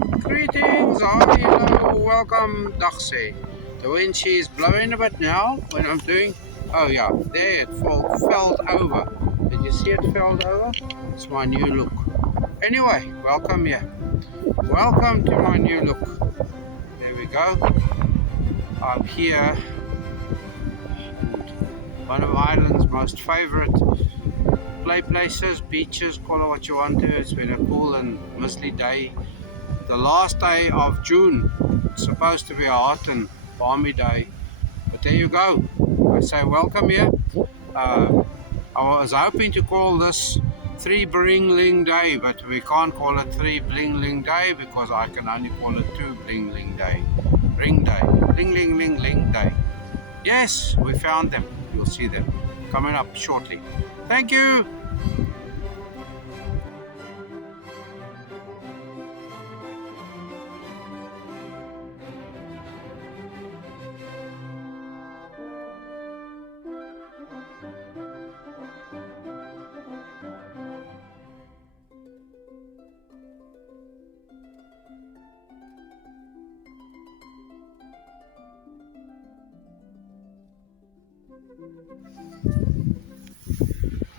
Greetings, hi, hello, welcome, Dagsy. The wind is blowing a bit now when I'm doing. Oh yeah, there it fell over. Did you see it fell over? It's my new look. Anyway, welcome here. Welcome to my new look. There we go. I'm here in one of Ireland's most favourite play places, beaches, call it what you want to. It's been a cool and misty day. The last day of June. It's supposed to be a hot and balmy day, but there you go. I say welcome here. Uh, I was hoping to call this 3 Bling Ring Day, but we can't call it 3 Bling Ring Day because I can only call it 2 Bling Ring Day. Ring Day. Ling Ling Ling Ling Day. Yes, we found them. You'll see them coming up shortly. Thank you.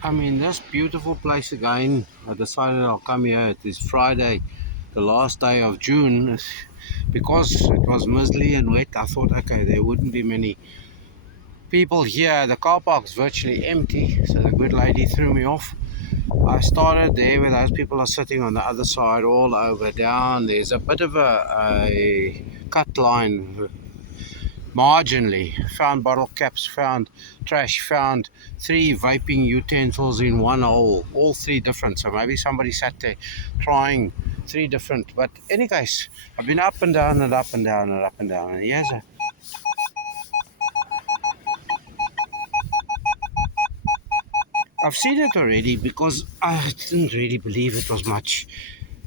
I'm in this beautiful place again. I decided I'll come here. It is Friday, the last day of June. Because it was misty and wet, I thought, okay, there wouldn't be many people here. The car park's virtually empty, so the good lady threw me off. I started there where those people are sitting on the other side, all over down. There's a bit of a cut line marginally. Found bottle caps, found trash, found 3 vaping utensils in one hole, all 3 different. So maybe somebody sat there trying 3 different. But any case, I've been up and down and up and down and up and down. And yes, I've seen it already because I didn't really believe it was much.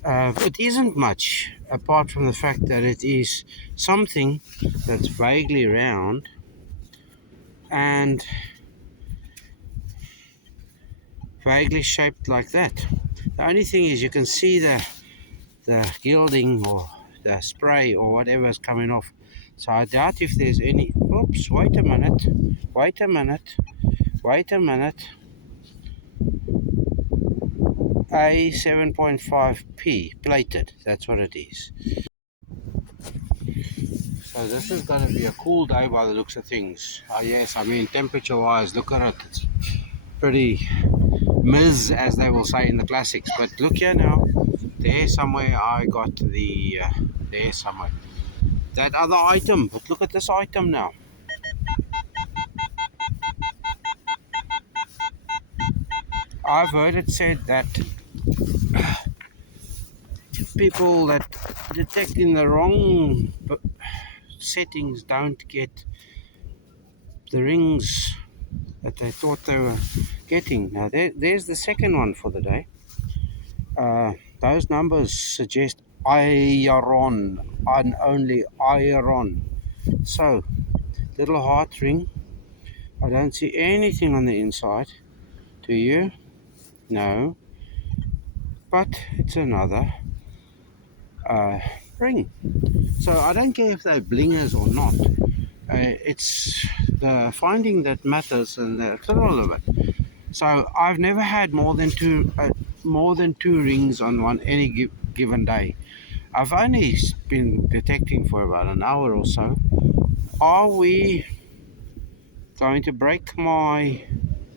It isn't much, apart from the fact that it is something that's vaguely round and vaguely shaped like that. The only thing is you can see the gilding or the spray or whatever is coming off. So I doubt if there's any. Oops, wait a minute. Wait a minute. Wait a minute. A 7.5p plated. That's what it is. So this is going to be a cool day by the looks of things. Yes, I mean temperature wise, look at it. It's pretty Ms, as they will say in the classics. But look here now, there somewhere I got the, there somewhere, that other item. But look at this item now. I've heard it said that people that detect in the wrong settings don't get the rings that they thought they were getting. Now there's the second one for the day. Those numbers suggest iron and only iron. So, little heart ring. I don't see anything on the inside. Do you? No. But it's another ring. So I don't care if they're blingers or not. It's the finding that matters and the thrill of it. So I've never had more than two rings on any given day. I've only been detecting for about an hour or so. Are we going to break my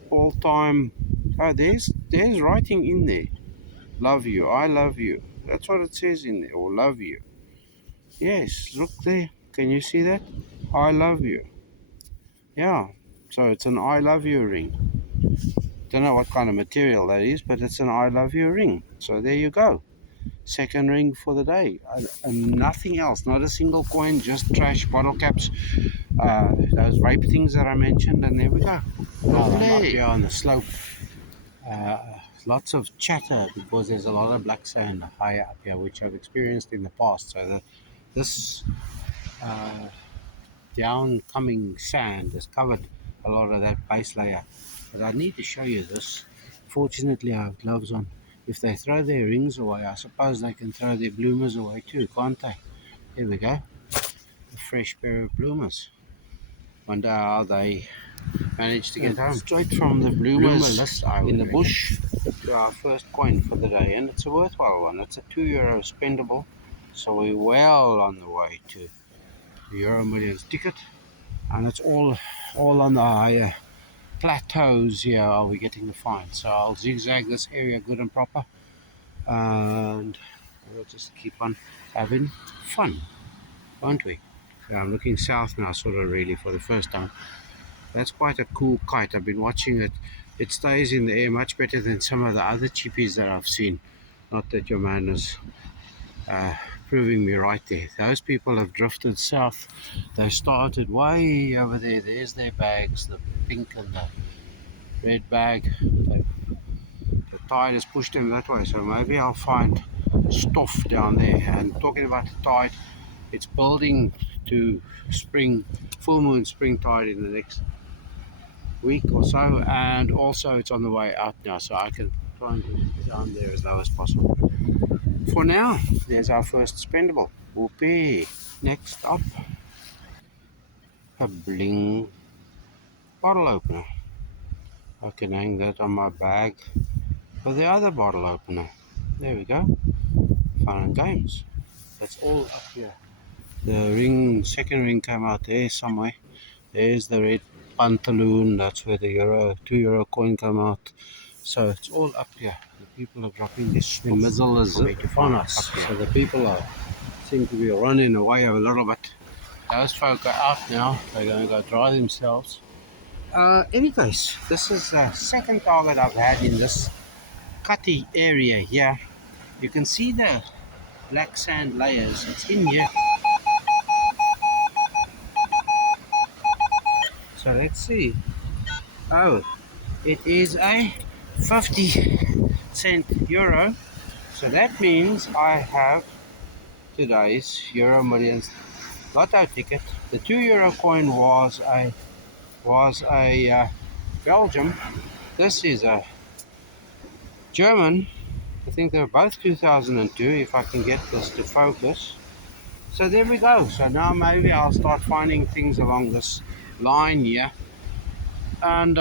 all-time? Oh, there's writing in there. Love you. I love you. That's what it says in there. Or love you. Yes, look there. Can you see that? I love you. Yeah. So it's an I love you ring. Don't know what kind of material that is, but it's an I love you ring. So there you go. Second ring for the day. And nothing else. Not a single coin. Just trash, bottle caps. Those vape things that I mentioned, and there we go. Lovely. Up here on the slope. Uh, Lots of chatter because there's a lot of black sand higher up here, which I've experienced in the past. So that this uh, downcoming sand has covered a lot of that base layer. But I need to show you this. Fortunately, I have gloves on. If they throw their rings away, I suppose they can throw their bloomers away too, can't they? There we go, a fresh pair of bloomers. Wonder how they managed to get home. Straight from the bloomers in the bush to our first coin for the day, and it's a worthwhile one. It's a €2 spendable, so we're well on the way to the Euro Millions ticket, and it's all on the higher plateaus here are we getting the find. So I'll zigzag this area good and proper, and we'll just keep on having fun, won't we? Yeah, I'm looking south now, sort of really for the first time. That's quite a cool kite. I've been watching it. It stays in the air much better than some of the other cheapies that I've seen. Not that your man is proving me right there. Those people have drifted south. They started way over there. There's their bags, the pink and the red bag. The tide has pushed them that way, so maybe I'll find stuff down there. And talking about the tide, it's building to spring, full moon spring tide in the next week or so, and also it's on the way out now, so I can try and get down there as low as possible. For now, there's our first spendable. Whoopee. Next up, a Bling bottle opener. I can hang that on my bag for the other bottle opener. There we go. Fun and games. That's all up here. The ring, second ring came out there somewhere. There's the red pantaloon. That's where the €2 coin come out. So it's all up here. The people are dropping this. The middle is on us. So the people seem to be running away a little bit. Those folk are out now. They're going to go dry themselves. Any case, this is the second target I've had in this cutty area here. You can see the black sand layers. It's in here. So let's see. Oh, it is a 50-cent euro. So that means I have today's Euro Millions lotto ticket. The €2 coin was a Belgium. This is a German. I think they're both 2002. If I can get this to focus. So there we go. So now maybe I'll start finding things along this line here, and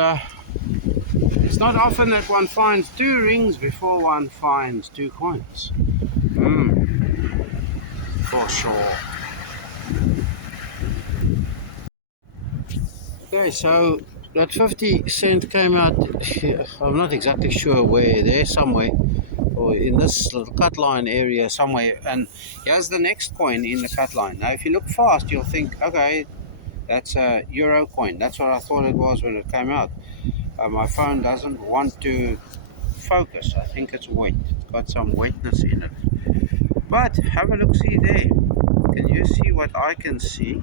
it's not often that one finds two rings before one finds two coins. For sure. Okay, so that 50 cent came out, I'm not exactly sure where, there somewhere, or in this little cut line area somewhere, and here's the next coin in the cut line. Now if you look fast, you'll think, okay, that's a euro coin. That's what I thought it was when it came out. My phone doesn't want to focus. I think it's wet. It's got some wetness in it. But have a look, see there. Can you see what I can see?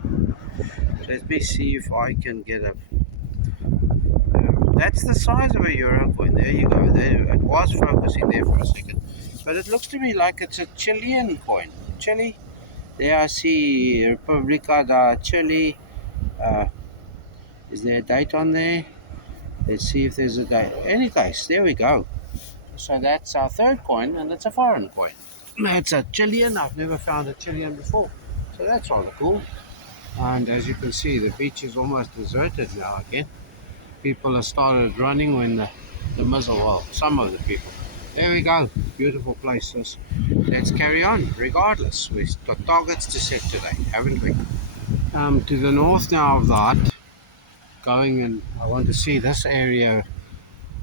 Let me see if I can get a. That's the size of a euro coin. There you go. There, it was focusing there for a second, but it looks to me like it's a Chilean coin. Chile. There I see República da Chile. Is there a date on there? Let's see if there's a date. Any case, there we go. So that's our third coin, and it's a foreign coin. It's a Chilean. I've never found a Chilean before, so that's rather cool. And as you can see, the beach is almost deserted now again. People have started running when the mizzle, well, some of the people. There we go. Beautiful places. Let's carry on. Regardless, we've got targets to set today, haven't we? To the north now of that, going, and I want to see this area.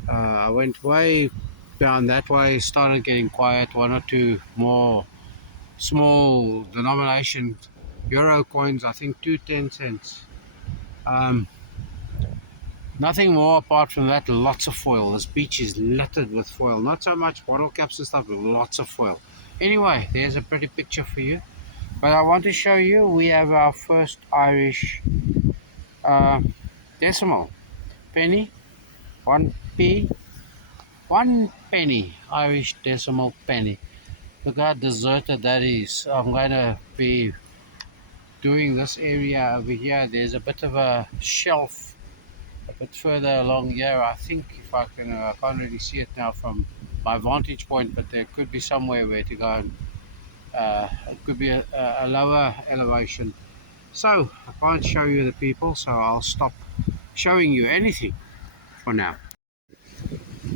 I went way down that way, started getting quiet. One or two more small denomination euro coins, I think 2 10 cents. Nothing more apart from that. Lots of foil. This beach is littered with foil. Not so much bottle caps and stuff, but lots of foil. Anyway, there's a pretty picture for you. But I want to show you, we have our first Irish decimal penny. 1p, 1 penny, Irish decimal penny. Look how deserted that is. I'm going to be doing this area over here. There's a bit of a shelf a bit further along here. I think if I can, I can't really see it now from my vantage point, but there could be somewhere where to go. And, it could be a lower elevation. So I can't show you the people, so I'll stop showing you anything for now.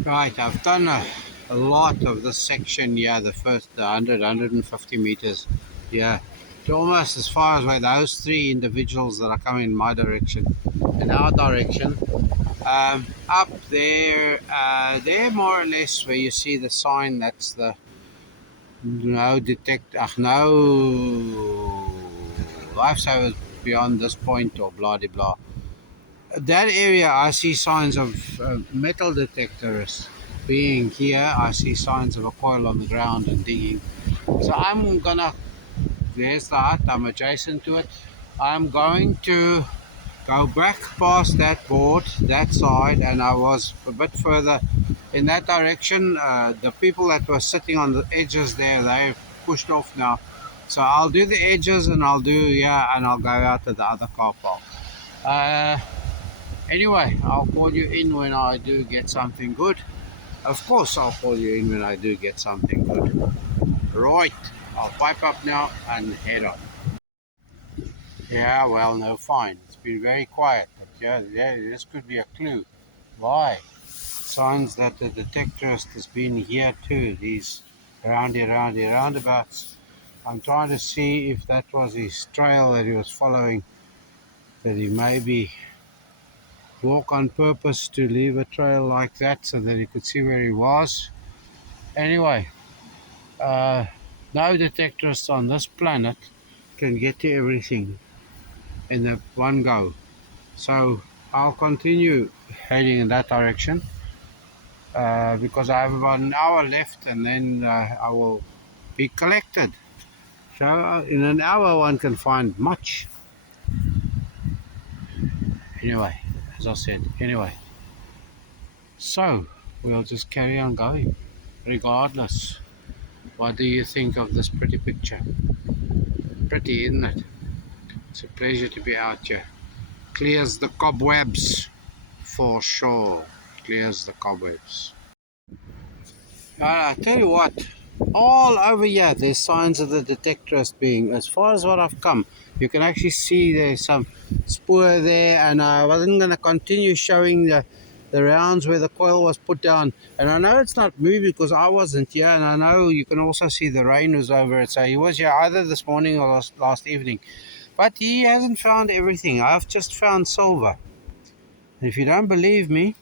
Right, I've done a lot of this section here, the first 150 meters. Yeah, to almost as far as where those three individuals that are coming in my direction, in our direction. Up there, there more or less where you see the sign, that's the no lifesavers beyond this point or blah de blah. That area I see signs of metal detectors being here. I see signs of a coil on the ground and digging. So I'm gonna, there's the hut, I'm adjacent to it. I'm going to go back past that board, that side, and I was a bit further in that direction. The people that were sitting on the edges there, they've pushed off now. So I'll do the edges and I'll do, yeah, and I'll go out to the other car park. Anyway, I'll call you in when I do get something good. Of course, I'll call you in when I do get something good. Right, I'll pipe up now and head on. Yeah, well, no, fine. It's been very quiet, but yeah, this could be a clue. Why? Signs that the detectorist has been here too, these roundabouts. I'm trying to see if that was his trail that he was following, that he maybe walk on purpose to leave a trail like that so that he could see where he was. Anyway, no detectorist on this planet can get to everything in the one go. So I'll continue heading in that direction because I have about an hour left and then I will be collected. So in an hour one can find much. Anyway, as I said, anyway. So we'll just carry on going regardless. What do you think of this pretty picture? Pretty, isn't it? It's a pleasure to be out here. Clears the cobwebs for sure. Clears the cobwebs. I tell you what, all over here there's signs of the detectorist being, as far as what I've come, you can actually see there's some spoor there, and I wasn't going to continue showing the rounds where the coil was put down, and I know it's not moving because I wasn't here, and I know you can also see the rain was over it, so he was here either this morning or last evening, but he hasn't found everything. I've just found silver. And if you don't believe me,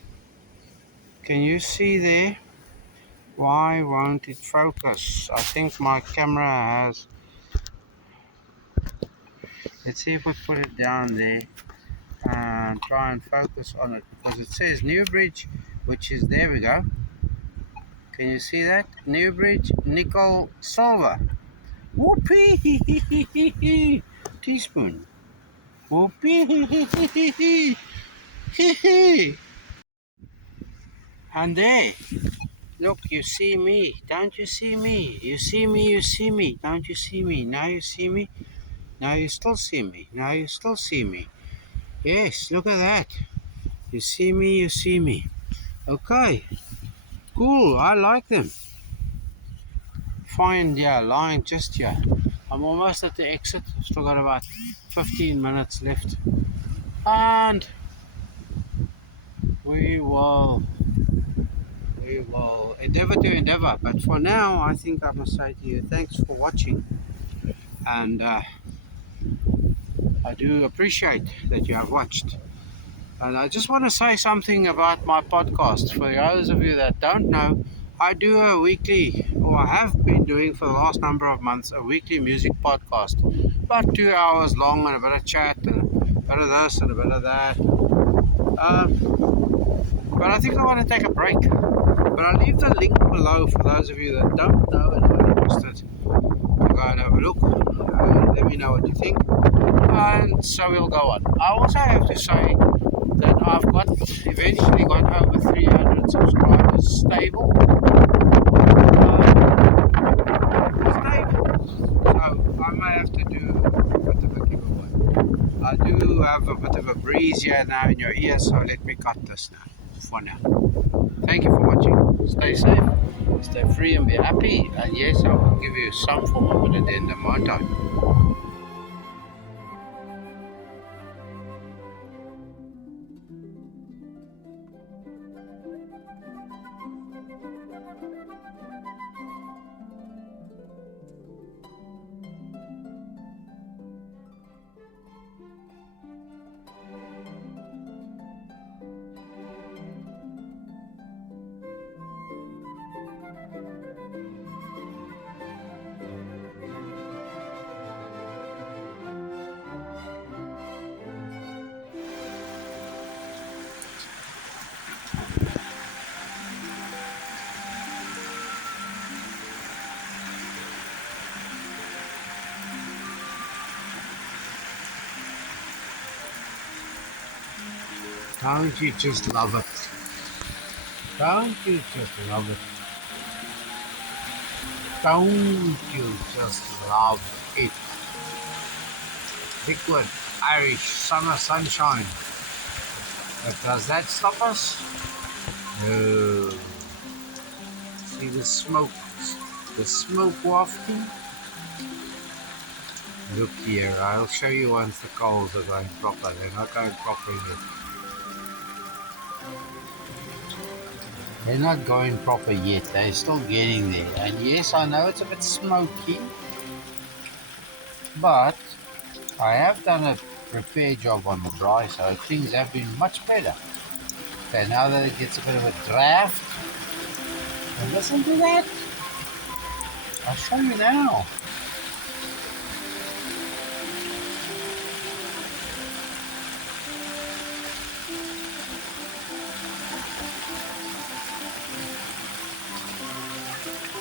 can you see there? Why won't it focus? I think my camera has... Let's see if we put it down there and try and focus on it, because it says Newbridge, which is, there we go. Can you see that? Newbridge nickel silver. Whoopee! Teaspoon. Whoopee! And there. Look, you see me. Don't you see me? You see me, you see me. Don't you see me? Now you see me. Now you still see me. Now you still see me. Yes, look at that. You see me, you see me. Okay. Cool, I like them. Fine, yeah, lying just here. I'm almost at the exit. Still got about 15 minutes left. And we will endeavor to endeavor. But for now, I think I must say to you, thanks for watching. And I do appreciate that you have watched. And I just want to say something about my podcast. For those of you that don't know, I do a weekly, or I have been doing for the last number of months, a weekly music podcast. About 2 hours long, and a bit of chat, and a bit of this and a bit of that. But I think I want to take a break. But I'll leave the link below for those of you that don't know and are interested to go and have a look. Let me know what you think. And so we'll go on. I also have to say that I've eventually got over 300 subscribers stable. So I may have to do a bit of a giveaway. I do have a bit of a breeze here now in your ear, so let me cut this now for now. Thank you for watching. Stay safe, stay free, and be happy. And yes, I will give you some form of an addendum, won't I? Don't you just love it? Don't you just love it? Don't you just love it? Liquid Irish summer sunshine. But does that stop us? No. See the smoke wafting? Look here, I'll show you once the coals are going proper. They're not going proper yet. They're not going proper yet. They're still getting there. And yes, I know it's a bit smoky, but I have done a repair job on the dry, so things have been much better. Okay, now that it gets a bit of a draft, and listen to that. I'll show you now.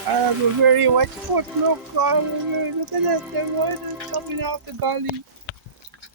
I have a very wet foot. Look at that. The water is coming out the gully.